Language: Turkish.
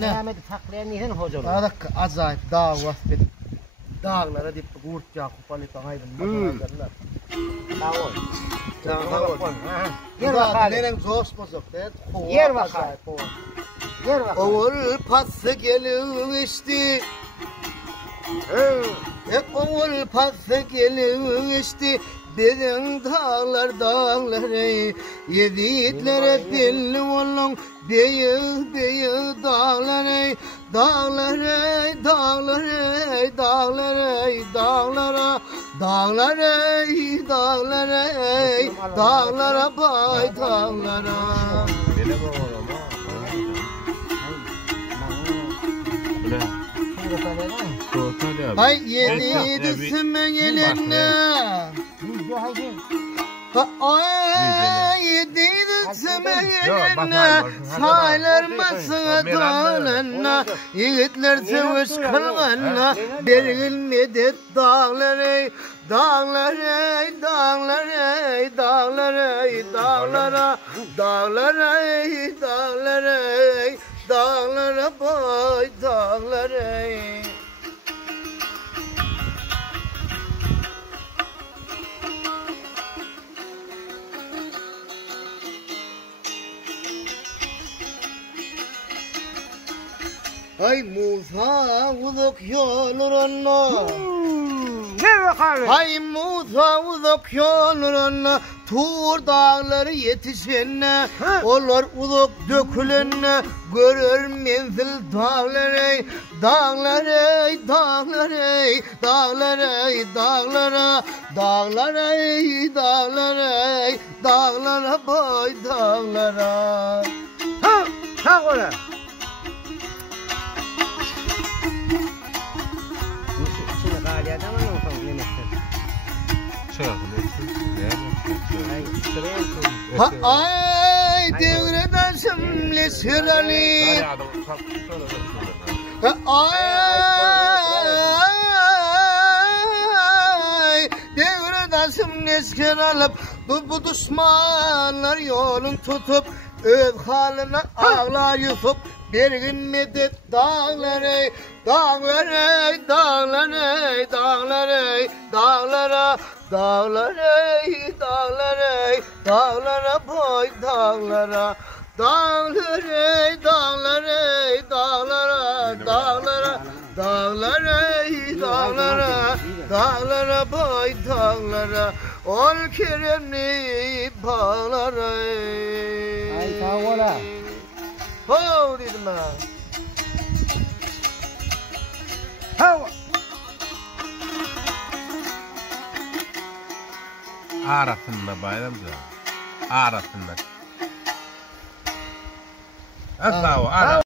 Ahmet Fakriye nihin hocam? Adak acayip dağ vasfet. Dağlara dip gurt Yakup Ali Pangay'dan. Dağ ol. Dağ ol. Yer bakalım. Neren zos bozuk. Yer bakalım. Yer bakalım. Oğul pası gelişti. Oğul pası gelişti. Derin dağlar dağları yediklere belli olun beyaz beyaz dağları dağları dağları dağları dağlara dağları dağları dağlara bay dağlara. Hay yedi disime gelenle ay yedi disime gelenle saylar masına dağlarına yiğitler seviş kılganla bergin medet dağları dağları dağları dağları dağlara dağları dağları dağlara boy dağları. Ay Musa uzak yollarına Yer bakalım. Ay Musa uzak yollarına Tur dağları yetişene Olur uzak dökülene Görür menzil dağları Dağları dağları dağları dağlara Dağları dağları dağlara boy dağlara. Ha, sağ ol. Ay devreden simli sırali Ay devreden simli sırali Bu düşmanlar yolun tutup Öz haline ağlar Yusuf Bergin medet dağları Dağları dağları dağları dağlara Dağlara dağlara dağlara boy dağlara Dağlara dağlara dağlara dağlara Dağlara dağlara dağlara boy dağlara Ol keremli bağlara. Ay sağ ola. Ho dedim ben. Ha. Arasında bayramda. Arasında. Asla o ara.